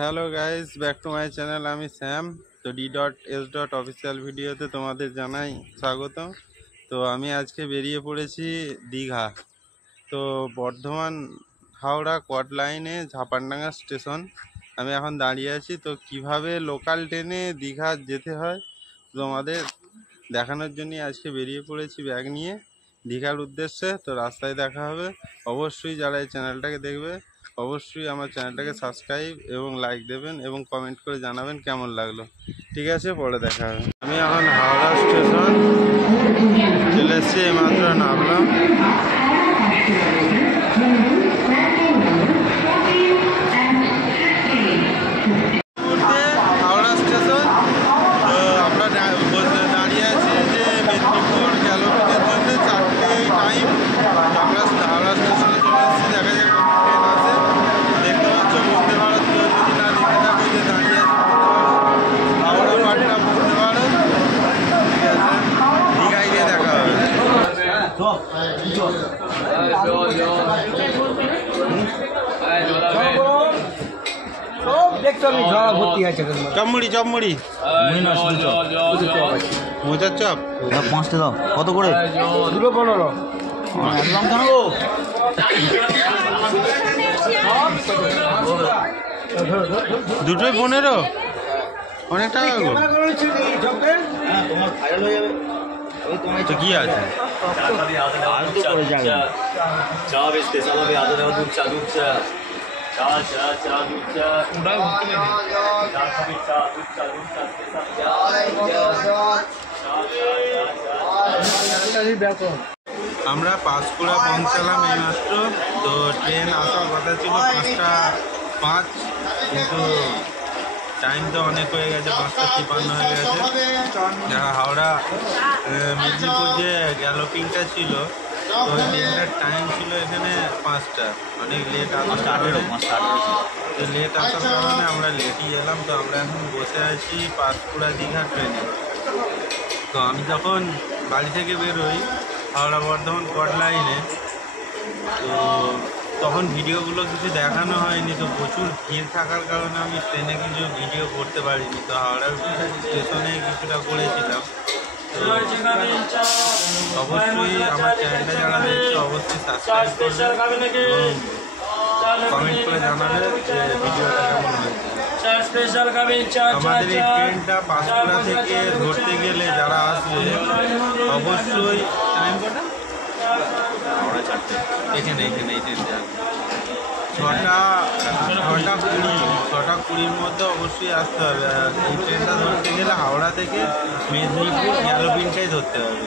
Hello guys, back to my channel. আমি Sam. তো D.S. Official ভিডিওতে তোমাদের জানাই স্বাগতম। তো আমি আজকে বেরিয়ে পড়েছি দীঘা। তো বর্ধমান হাওড়া কোয়াড লাইনে ঝাপানডাঙ্গা স্টেশন আমি এখন দাঁড়িয়ে আছি। তো কিভাবে লোকাল ট্রেনে দীঘা যেতে হয় তোমাদের দেখানোর জন্য আজকে বেরিয়ে পড়েছি ব্যাগ নিয়ে দীঘার উদ্দেশ্যে। তো রাস্তায় দেখা হবে। অবশ্যই যারা এই চ্যানেলটাকে দেখবে অবশ্যই আমার চ্যানেলটাকে সাবস্ক্রাইব এবং লাইক দেবেন এবং কমেন্ট করে জানাবেন কেমন লাগলো। ঠিক আছে, পরে দেখা হবে। আমি এখন হাওড়া স্টেশন চলে এসেছি, এইমাত্র নামলাম। হাওড়া স্টেশন। তো আমরা দাঁড়িয়ে আছি যে মেদিনীপুর গ্যালোপিনের জন্য 4টে টাইম। আমরা হাওড়া স্টেশনে চলে এসেছি। দেখা যাক ট্রেন আছে। দেখতে পাচ্ছ বন্দে ভারত। কেউ যদি না দেখে থাকো যে দাঁড়িয়ে আছে হাওড়া পাটনা বন্দে ভারত। ঠিক আছে, দীঘায় গিয়ে দেখা হবে। চপমুড়ি চপমুড়ি মোচার চপ 5টা দাও। কত করে? 2.15। একদম কেন গো? দুটোই 15, অনেক টাকা গো। তোমার ভাইরাল হয়ে যাবে। তো কি আছে? চা বেচতে চালাবে আদা দেওয়া দুধ চা দুধ চা চা চা চা দুধ চা আমরা পাঁশকুড়া পৌঁছালাম এইমাত্র। তো ট্রেন আসার কথা ছিল 5:05, কিন্তু টাইম তো অনেক হয়ে গেছে, 5:53 হয়ে গেছে। হাওড়া মেদিনীপুর যে গ্যালোপিংটা ছিল তো ওই ট্রেনটার টাইম ছিল এখানে 5টা, অনেক লেট আসার তো লেট আসার কারণে আমরা লেটই এলাম। তো আমরা এখন বসে আছি পাঁশকুড়া দীঘা ট্রেনে। তো আমি যখন বাড়ি থেকে বেরোই হাওড়া বর্ধমান কোয়াড লাইনে, তো তখন ভিডিওগুলো কিছু দেখানো হয়নি। তো প্রচুর ভিড় থাকার কারণে আমি ট্রেনে কিছু ভিডিও করতে পারিনি। তো হাওড়ার স্টেশনে কিছুটা করেছিলাম। তো অবশ্যই আমার চ্যানেলটা যারা দেখছে অবশ্যই সাবস্ক্রাইব করবে এবং কমেন্ট করে জানাবে যে ভিডিওটা কেমন হয়েছে। আমাদের এই ট্রেনটা পাঁশকুড়া থেকে ধরতে গেলে যারা আসবে অবশ্যই টাইম কটা এখানে এই ট্রেনটা 6:20 মধ্যে অবশ্যই আসতে হবে। এই ট্রেনটা ধরতে গেলে হাওড়া থেকে মেদিনীপুর গ্যালোপিনটাই ধরতে হবে।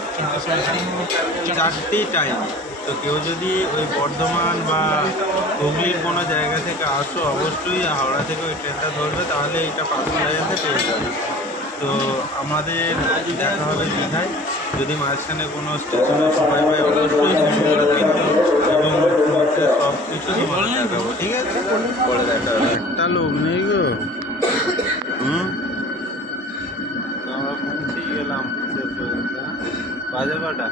4টে টাইম। তো কেউ যদি ওই বর্ধমান বা হুগলির কোনো জায়গা থেকে আসো অবশ্যই হাওড়া থেকে ওই ট্রেনটা ধরবে, তাহলে এইটা পাঁশকুড়া যেতে পেয়ে যাবে। তো আমাদের দেখা হবে দীঘায়। যদি মাঝখানে কোনো স্টেশনে সময় পাই অবশ্যই এবং সব কিছু তোমার দেখাবো। ঠিক আছে, পরে দেখা হবে। একটা লোক নেই গো। তো আমরা পৌঁছেই গেলাম শেষ পর্যন্ত। বাজে কটা?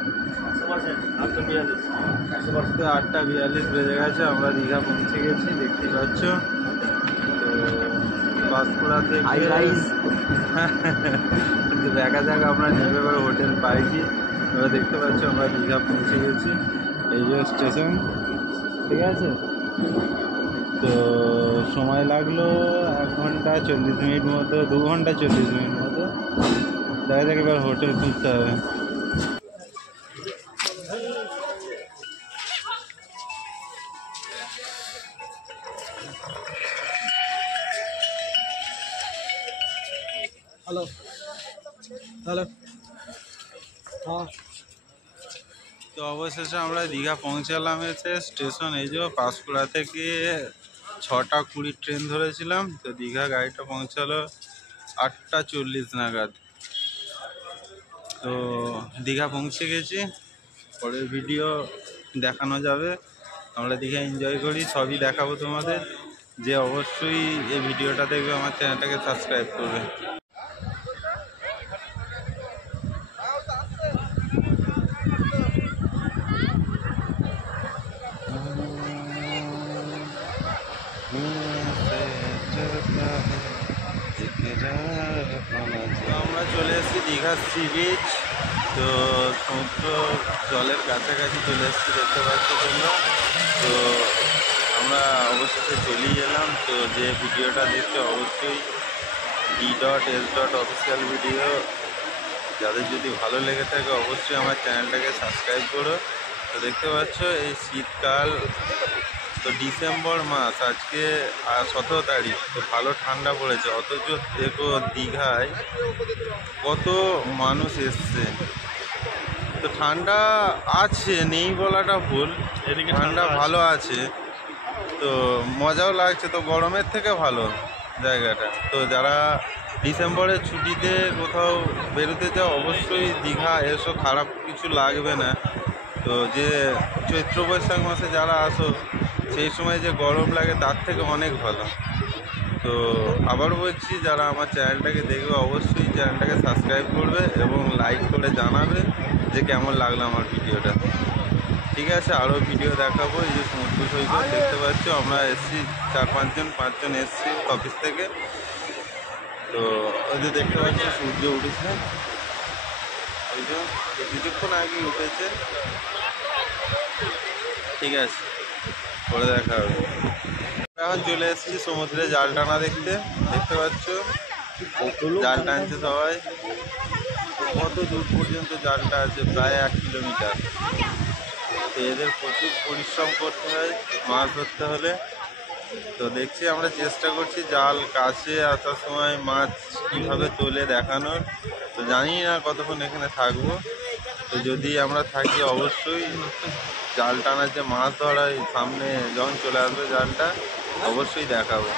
8:42 বেজে গেছে। আমরা দীঘা পৌঁছে গেছি, দেখতেই পাচ্ছ। তো পাঁশকুড়া থেকে দেখা যাক আমরা নেমে এবার হোটেল পাই কি। এবার দেখতে পাচ্ছ আমরা দীঘা পৌঁছে গেছি। এই যে স্টেশন। ঠিক আছে, তো সময় লাগলো 1 ঘন্টা 40 মিনিট মতো, 2 ঘন্টা 40 মিনিট মতো। দেখা যাক এবার হোটেল খুঁজতে হবে। Hello hello. হ্যাঁ, তো অবশেষে আমরা দীঘা পৌঁছালাম। এসে স্টেশন এই যে পাঁশকুড়া থেকে 6:20 ট্রেন ধরেছিলাম। তো দীঘা গাড়িটা পৌঁছালো 8:40 নাগাদ। তো দীঘা পৌঁছে গেছি। পরের ভিডিও দেখানো যাবে। আমরা দীঘা এনজয় করি, সবই দেখাবো তোমাদের। যে অবশ্যই এই ভিডিওটা দেখবে আমার চ্যানেলটাকে সাবস্ক্রাইব করবে। তো আমরা চলে এসেছি দীঘার সি বিচ। তো সমুদ্র জলের কাছাকাছি চলে এসেছি, দেখতে পাচ্ছ তোমরা। তো আমরা অবশেষে চলেই এলাম। তো যে ভিডিওটা দেখতে অবশ্যই D.S. ভিডিও, যাদের যদি ভালো লেগে থাকে অবশ্যই আমার চ্যানেলটাকে সাবস্ক্রাইব করো। তো দেখতে পাচ্ছ এই শীতকাল, তো ডিসেম্বর মাস, আজকে 17 তারিখ। তো ভালো ঠান্ডা পড়েছে, অথচ দেখো দীঘায় কত মানুষ এসছে। তো ঠান্ডা আছে, নেই বলাটা ভুল, এদিকে ঠান্ডা ভালো আছে। তো মজাও লাগছে, তো গরমের থেকে ভালো জায়গাটা। তো যারা ডিসেম্বরের ছুটিতে কোথাও বেরোতে চাও অবশ্যই দীঘা এসো, খারাপ কিছু লাগবে না। তো যে চৈত্র বৈশাখ মাসে যারা আসো সেই সময় যে গরম লাগে তার থেকে অনেক ভালো। তো আবার বলছি, যারা আমার চ্যানেলটাকে দেখবে অবশ্যই চ্যানেলটাকে সাবস্ক্রাইব করবে এবং লাইক করে জানাবে যে কেমন লাগলো আমার ভিডিওটা। ঠিক আছে, আরও ভিডিও দেখাবো। এই যে সমুদ্র সৈকত দেখতে পাচ্ছ, আমরা এসছি 4-5জন এসছি অফিস থেকে। তো ওই যে দেখতে পাচ্ছি সূর্য উঠেছে, ওই যে কিছুক্ষণ আগে উঠেছে। ঠিক আছে, পরে দেখা হবে। এখন চলে এসেছি সমুদ্রে জাল টানা দেখতে পাচ্ছ, জাল টানছে সবাই। কত দূর পর্যন্ত জালটা আছে, প্রায় 1 কিলোমিটার। তো এদের প্রচুর পরিশ্রম করতে হয় মাছ ধরতে হলে। তো দেখছি, আমরা চেষ্টা করছি জাল কাছে আসার সময় মাছ কীভাবে তোলে দেখানোর। তো জানি না কতক্ষণ এখানে থাকবো। তো যদি আমরা থাকি অবশ্যই জাল টানার যে মাছ ধরা সামনে যখন চলে আসবে জালটা অবশ্যই দেখাবো।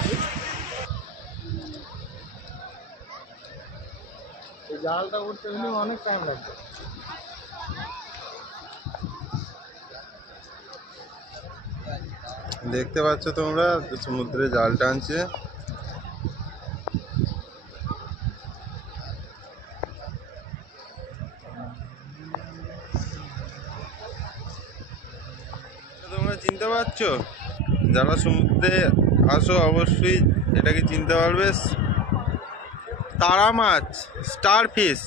জালটা উঠতে অনেক টাইম লাগবে। দেখতে পাচ্ছ তোমরা সমুদ্রে জাল টানছে। তোমরা চিনতে পারছো? যারা সমুদ্রে আসো অবশ্যই এটাকে চিনতে পারবে, তারা মাছ, স্টার ফিশ।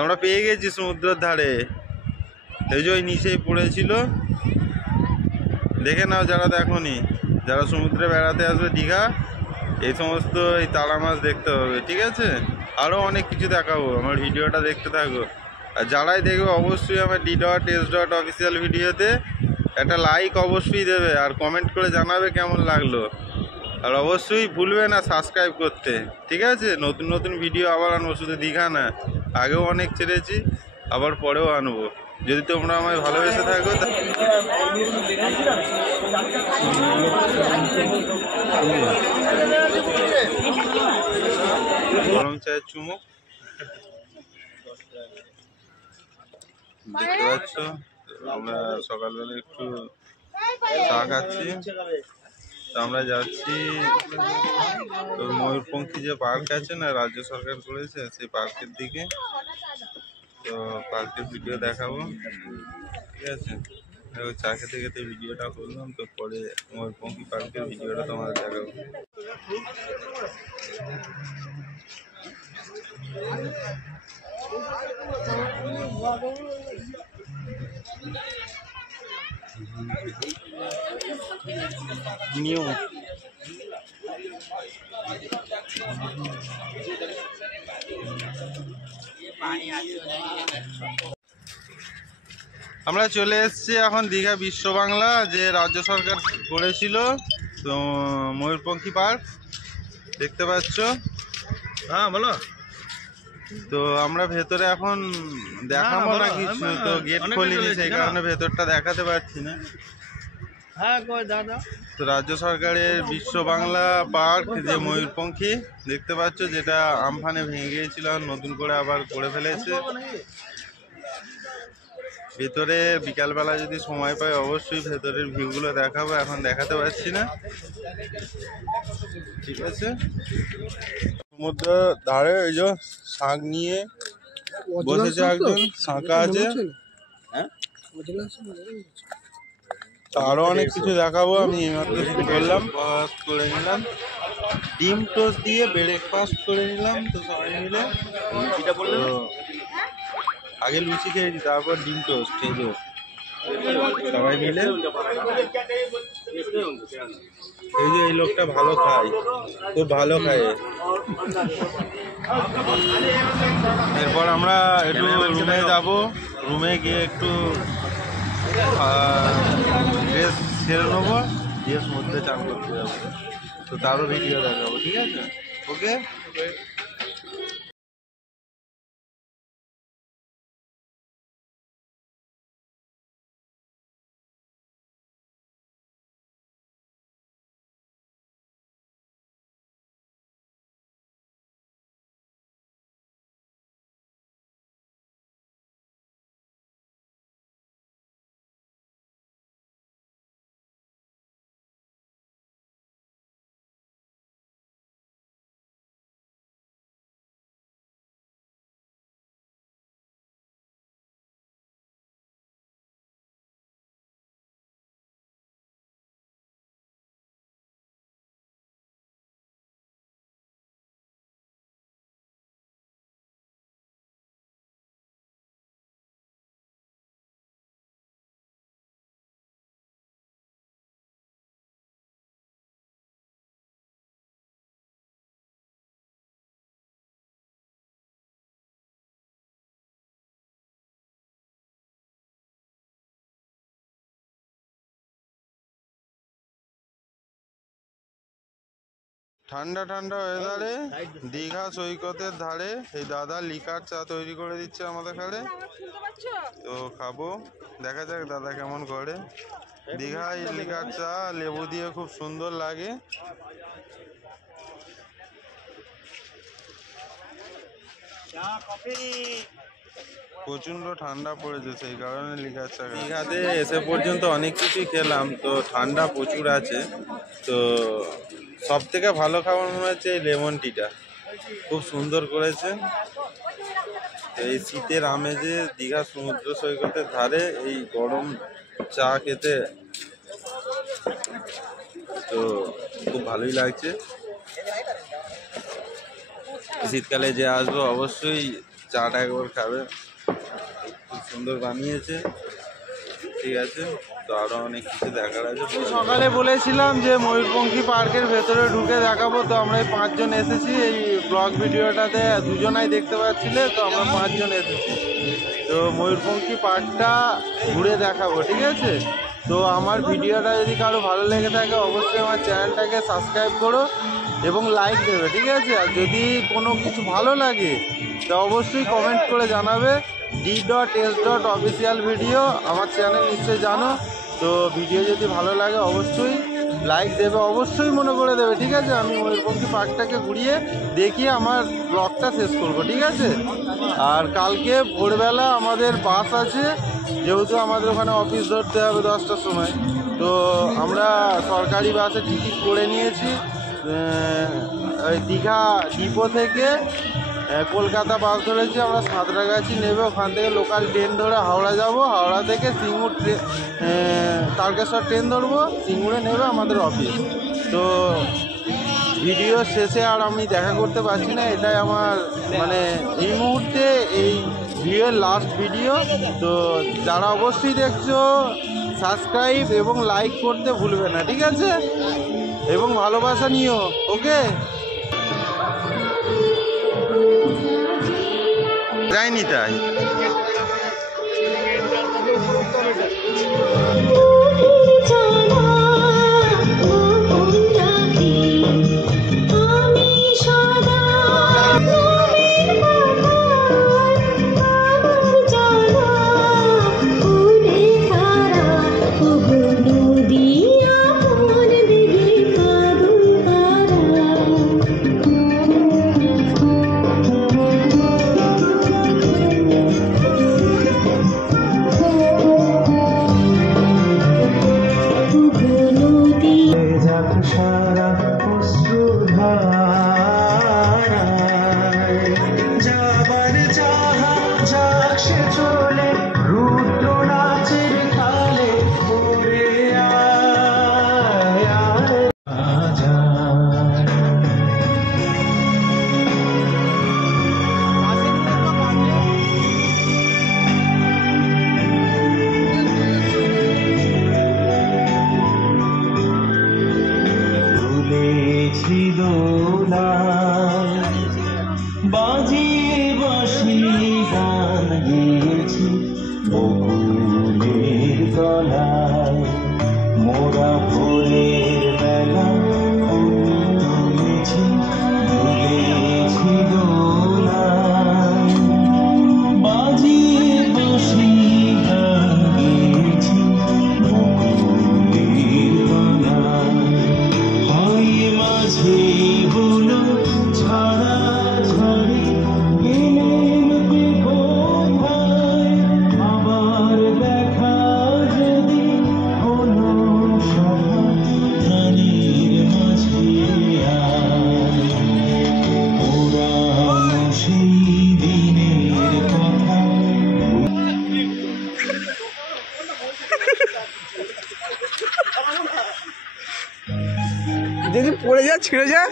আমরা পেয়ে গেছি সমুদ্রের ধারে, এই যে ওই নিচেই পড়েছিল, দেখে নাও যারা দেখোনি। যারা সমুদ্রে বেড়াতে আসবে দীঘা, এই সমস্ত এই তারা মাছ দেখতে হবে। ঠিক আছে, আরও অনেক কিছু দেখাবো, আমার ভিডিওটা দেখতে থাকো। আর যারাই দেখবে অবশ্যই আমার D.S. ভিডিওতে একটা লাইক অবশ্যই দেবে আর কমেন্ট করে জানাবে কেমন লাগলো। আর অবশ্যই ভুলবে না সাবস্ক্রাইব করতে। ঠিক আছে, নতুন নতুন ভিডিও আবার আনবো, শুধু দীঘা না, আগেও অনেক ছেড়েছি, আবার পরেও আনবো। যদি তোমরা আমায় ভালোবেসে থাকো। গরম চায়ের চুমুক দেখতে পাচ্ছ। আমরা সকালবেলা একটু চা খাচ্ছি। তো আমরা যাচ্ছি ময়ূরপঙ্খী যে পার্ক আছে না, রাজ্য সরকার করেছে, সেই পার্কের দিকে। তো পার্কের ভিডিও দেখাবো। ঠিক আছে, চা খেতে খেতে ভিডিওটা করলাম। তো পরে ময়ূরপঙ্খী পার্কের ভিডিওটা তোমাদের দেখাবো। নিউ আমরা চলে এসেছি এখন দীঘা বিশ্ব বাংলা, যে রাজ্য সরকার করেছিল। তো ময়ূরপঙ্খী পার্ক দেখতে পাচ্ছ। হ্যাঁ বলো। তো আমরা ভেতরে এখন দেখাবো না কিছু, তো গেট খোলিনি, সেই কারণে ভেতরটা দেখাতে পারছি না। হ্যাঁ দাদা। তো রাজ্য সরকারের বিশ্ব বাংলা পার্ক, যে ময়ূরপঙ্খী দেখতে পাচ্ছ, যেটা আমফানে ভেঙে গিয়েছিল, নতুন করে আবার করে ফেলেছে। ভেতরে বিকালবেলা যদি সময় পাই অবশ্যই ভেতরের ভিউগুলো দেখাবো, এখন দেখাতে পারছি না। ঠিক আছে, সমুদ্র ধারে ওই যে শাঁখ নিয়ে বসেছে একজন, শাঁখা আছে। তো আরো অনেক কিছু দেখাবো। আমি এইমাত্র শুরু করলাম, ফার্স্ট করে নিলাম ডিম টোস্ট দিয়ে ব্রেকফাস্ট করে নিলাম। তো সবাই মিলে লুচিটা বললাম, আগে লুচি খেয়েছি তারপর ডিম টোস্ট। এই যে সবাই মিলে, এই যে এই লোকটা ভালো খায়, খুব ভালো খায়। এরপর আমরা একটু রুমে যাব, রুমে গিয়ে একটু ড্রেস ছেড়ে নেবো, ড্রেস মধ্যে চান করতে যাবো। তো তারও ভিডিও দেখাবো, ঠিক আছে? ওকে। ঠান্ডা ঠান্ডা ওয়েদারে দীঘা সৈকতের ধারে এই দাদা লিকার চা তৈরি করে দিচ্ছে আমাদের খালে। তো খাবো, দেখা যাক দাদা কেমন করে। দীঘায় লিকার চা লেবু দিয়ে খুব সুন্দর লাগে। প্রচন্ড ঠান্ডা পড়েছে, সেই কারণে লিকার চা। দীঘাতে এসে পর্যন্ত অনেক কিছুই খেলাম, তো ঠান্ডা প্রচুর আছে। তো সব থেকে ভালো খাবার মনে হচ্ছে এই লেমন টিটা, খুব সুন্দর করেছে। এই শীতের আমেজে দীঘা সমুদ্র সৈকতের ধারে এই গরম চা খেতে তো খুব ভালোই লাগছে। শীতকালে যে আসবো অবশ্যই চাটা একবার খাবে, খুব সুন্দর বানিয়েছে। ঠিক আছে, তো আরো অনেক কিছু দেখার আছে। সকালে বলেছিলাম যে ময়ূরপঙ্খী পার্কের ভেতরে ঢুকে দেখাবো, তো আমরা এই 5 জন এসেছি। এই ব্লগ ভিডিওটাতে 2 জনাই দেখতে পাচ্ছিলে, তো আমরা 5 জন এসেছি। তো ময়ূরপঙ্খী পার্কটা ঘুরে দেখাবো, ঠিক আছে? তো আমার ভিডিওটা যদি কারো ভালো লেগে থাকে অবশ্যই আমার চ্যানেলটাকে সাবস্ক্রাইব করো এবং লাইক দেবে, ঠিক আছে? আর যদি কোনো কিছু ভালো লাগে তো অবশ্যই কমেন্ট করে জানাবে। d.s.official ভিডিও আমার চ্যানেল নিশ্চয়ই জানো। তো ভিডিও যদি ভালো লাগে অবশ্যই লাইক দেবে, অবশ্যই মনে করে দেবে, ঠিক আছে? আমি ময়ূরপঙ্খী পার্কটাকে ঘুরিয়ে দেখিয়ে আমার ব্লগটা শেষ করবো, ঠিক আছে? আর কালকে ভোরবেলা আমাদের বাস আছে, যেহেতু আমাদের ওখানে অফিস ধরতে হবে 10টার সময়। তো আমরা সরকারি বাসে টিকিট করে নিয়েছি। ওই দীঘা ডিপো থেকে কলকাতা বাস ধরেছি আমরা, সাঁতরাগাছি নেবে, ওখান থেকে লোকাল ট্রেন ধরে হাওড়া যাব। হাওড়া থেকে সিঙ্গুর তারকেশ্বর ট্রেন ধরবো, সিঙ্গুরে নেবে আমাদের অফিস। তো ভিডিও শেষে আর আমি দেখা করতে পারছি না, এটাই আমার মানে এই মুহূর্তে এই ভিডিওর লাস্ট ভিডিও। তো যারা অবশ্যই দেখছো সাবস্ক্রাইব এবং লাইক করতে ভুলবে না, ঠিক আছে? এবং ভালোবাসা নিও, ওকে? যাইনি তাই দুলেছি দোলায় বাজিয়ে বাঁশি গান গেয়েছি বকুলের তলায় মোরা ভোরের বেলা তুলেছি দুলেছি দোলায় বাজিয়ে বাঁশি গান গেয়েছি বকুলের তলায় হয় মাঝে হলো ছাড়া ছাড়ি গেলেন কোথায় আবার দেখা যদি হলো সভা প্রাণীর মাঝে ওরা সেই দিনের কথা যদি পড়ে যায় ছিঁড়ে যায়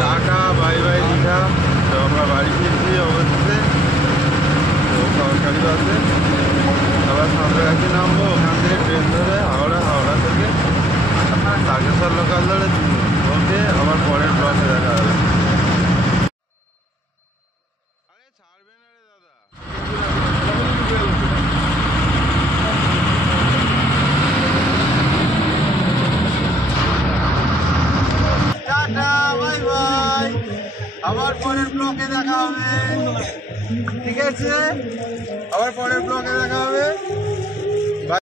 টাটা বাই বাই দীঘা। তো আমরা বাড়ি ফিরছি অবশেষে। তো সরকারি বাসে আবার সাঁতরাগাছি নামবো, ওখান থেকে ট্রেন ধরে হাওড়া থেকে তারকেশ্বর লোকাল ধরে ওকে আবার পরের ব্লকে দেখা হবে। আরে ছাড়বে না রে দাদা। টাটা বাই বাই, আবার পরের ব্লকে দেখা হবে। ঠিক আছে, আবার পরের ব্লকে দেখা হবে।